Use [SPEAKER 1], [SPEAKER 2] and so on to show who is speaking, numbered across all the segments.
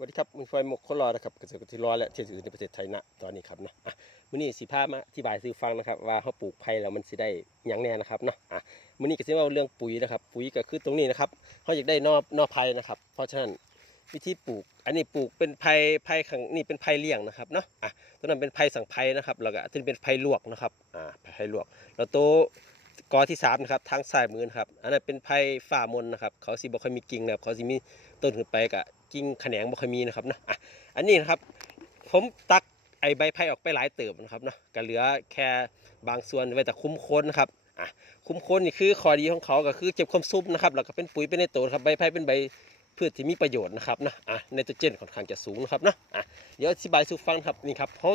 [SPEAKER 1] วัสดีครับมือไฟหมกคนรอนะครับเกษตรกรที่รอและที่สุดในประเทศไทยนะตอนนี้ครับเนาะอะมื้อนี้สิพามาอธิบายซื้อฟังนะครับ ว่าเขาปลูกไผ่แล้วมันสิได้หยังแน่นะครับเนาะอะมื้อนี้ก็สิมาเอาเรื่องปุ๋ยนะครับ ปุ๋ยก็คือตรงนี้นะครับเขาอยากได้นอกนอกไผ่นะครับ เพราะฉะนั้นวิธีปลูก อันนี้ปลูกเป็นไผ่ไผ่ขังนี่เป็นไผ่เลี้ยงนะครับเนาะอะตัวนั้นเป็นไผ่สังไผ่นะครับแล้วก็อันนี้เป็นไผ่ลวกนะครับอ่าไผ่ลวก แล้วโตวกอที่สามนะครับทางซ้ายมือนะครับอันนั้นเป็นไผ่ฝ่ามนนะครับ เขาสิบ่ค่อยมีกิ่งนะครับเขาสิมีต้นขึ้นไปกับ กิ่งแขนงบ่ค่อยมีนะครับเนาะอันนี้นะครับ ผมตักไอใบไผ่ออกไปหลายเติบนะครับเนาะก็เหลือแค่บางส่วนไว้แต่คุ้มค้นนะครับอะคุ้มค้นนี่คือข้อดีของเขาก็คือเก็บความซุบนะครับแล้วก็เป็นปุ๋ยเป็นในตัวครับใบไผ่เป็นใบพืชที่มีประโยชน์นะครับนะอะไนโตรเจนค่อนข้างจะสูงนะครับนะอะเดี๋ยวอธิบายสู่ฟังครับนี่ครับเขา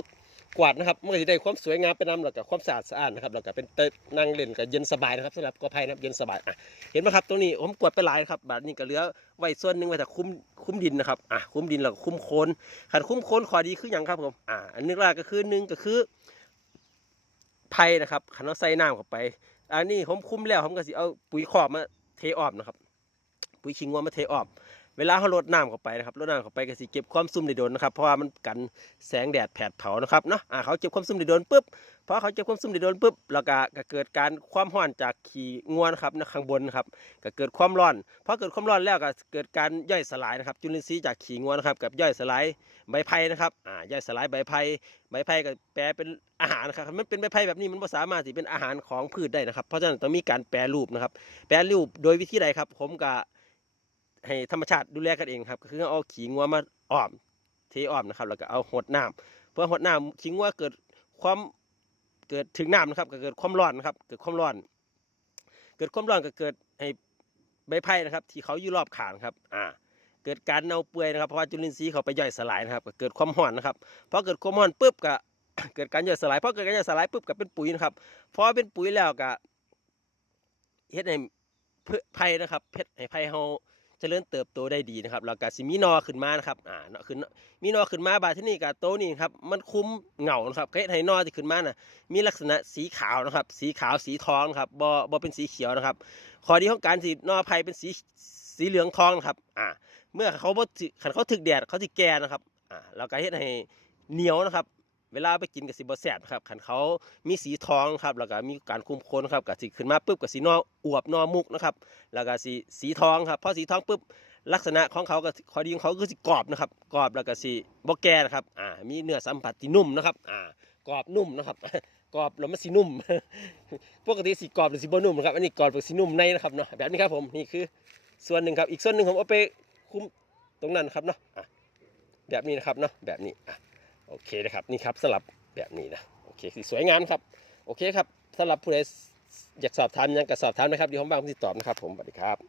[SPEAKER 1] กวาดนะครับมันก็จะได้ความสวยงามไปนำแล้วก็ความสะอาดสะอาดนะครับแล้วก็เป็นเต้นนั่งเล่นก็เย็นสบายนะครับสำหรับกอไผ่นะครับเย็นสบายอะเห็นไหมครับตรงนี้ผมกวาดไปหลายครับบาดนี้ก็เหลือไว้ส่วนหนึ่งไว้แต่คุ้มคุ้มดินนะครับอะคุ้มดินแล้วก็คุ้มโคนขันคุ้มโคนขอดีคืออย่างครับผมอ่าอันนึงแรกก็คือหนึ่งก็คือไผ่นะครับขันเอาใส่น้ำเข้าไป อันนี้ผมคุ้มแล้วผมก็สิเอาปุ๋ยขอบมาเทออมนะครับ ปุ๋ยขิงวัวมาเทออม เวลาเขาลดน้ำเข้าไปนะครับลดน้ำเข้าไปก็สิเก็บความซุ่มได้โดนนะครับเพราะว่ามันกันแสงแดดแผดเผานะครับเนาะอ่าเขาเก็บความซุ่มได้โดนปุ๊บพอเขาเก็บความซุ่มได้โดนปุ๊บแล้วก็กเกิดการความร้อนจากขี้งวนครับนะข้างบนครับก็เกิดความร้อนพอเกิดความร้อนแล้วก็เกิดการย่อยสลายนะครับ จุลินทรีย์จากขี้งวนะครับกับย่อยสลายใบไผ่นะครับอ่าย่อยสลายใบไผ่ใบไผ่ก็แปลเป็นอาหารนะครับมันเป็นใบไผ่แบบนี้มันสามารถที่เป็นอาหารของพืชได้นะครับ เพราะฉะนั้นต้องมีการแปรรูปนะครับ แปรรูปโดยวิธีใดครับ ผมก็ ให้ธรรมชาติดูแลกันเองครับก็คือเอาขี้งัวมาอ้อมเทอ้อมนะครับ แล้วก็เอาหดน้ำเพื่อหดน้ำขี้งัวเกิดความเกิดถึงน้ำนะครับก็เกิดความร้อนนะครับ เกิดความร้อน เกิดความร้อนก็เกิดให้ใบไผ่นะครับ ที่เขาอยู่รอบขางครับ อ่า เกิดการเน่าเปื่อยนะครับเพราะว่าจุลินทรีย์เขาไปย่อยสลายนะครับก็เกิดความร้อนนะครับพอเกิดความร้อนปุ๊บก็เกิดการย่อยสลายพอเกิดการย่อยสลายปุ๊บก็เป็นปุ๋ยนะครับพอเป็นปุ๋ยแล้วก็เฮ็ดให้พืชไผ่นะครับเฮ็ดให้ไผ่เฮา เจริญเติบโตได้ดีนะครับแล้วก็สิมีนอขึ้นมานะครับอ่าเนาะขึ้นมีนอขึ้นมาบาดที่นี่ก็โตนี่ครับมันคุ้มเหงานะครับเฮ็ดให้นอที่ขึ้นมาน่ะมีลักษณะสีขาวนะครับ สีขาวสีทองนะครับบ่บ่เป็นสีเขียวนะครับข้อดีของการที่หนอไผ่เป็นสีสีเหลืองทองนะครับอ่าเมื่อเขาบ่ขันเขาถึกแดดเขาสิแก่นะครับอ่าแล้วก็เฮ็ดให้เหนียวนะครับ เวลาไปกินกับสิบแซ่บนะครับขันเขามีสีทองครับแล้วก็มีการคุมโคนครับก็สิขึ้นมาปุ๊บก็สินออวบนอมุกนะครับแล้วก็สีสีทองครับพอสีทองปุ๊บลักษณะของเขาก็ข้อดีของเขาคือสิกรอบนะครับกรอบแล้วก็สิบ่แกนะครับอ่ามีเนื้อสัมผัสที่นุ่มนะครับอ่ากรอบนุ่มนะครับกรอบแล้วมันสินุ่มปกติสิกรอบหรือสิบ่นุ่มนะครับอันนี้กรอบหรือสินุ่มในนะครับเนาะแบบนี้ครับผมนี่คือส่วนหนึ่งครับอีกส่วนหนึ่งผมเอาไปคุมตรงนั้นครับเนาะอะแบบนี้นะครับเนาะแบบนี้อะ โอเคนะครับนี่ครับสลับแบบนี้นะโอเคคือสวยงามครับโอเคครับสำหรับผู้ใดอยากสอบถามยังก็สอบถามนะครับเดี๋ยวผมบางผมติดตอบนะครับผมสวัสดีครับ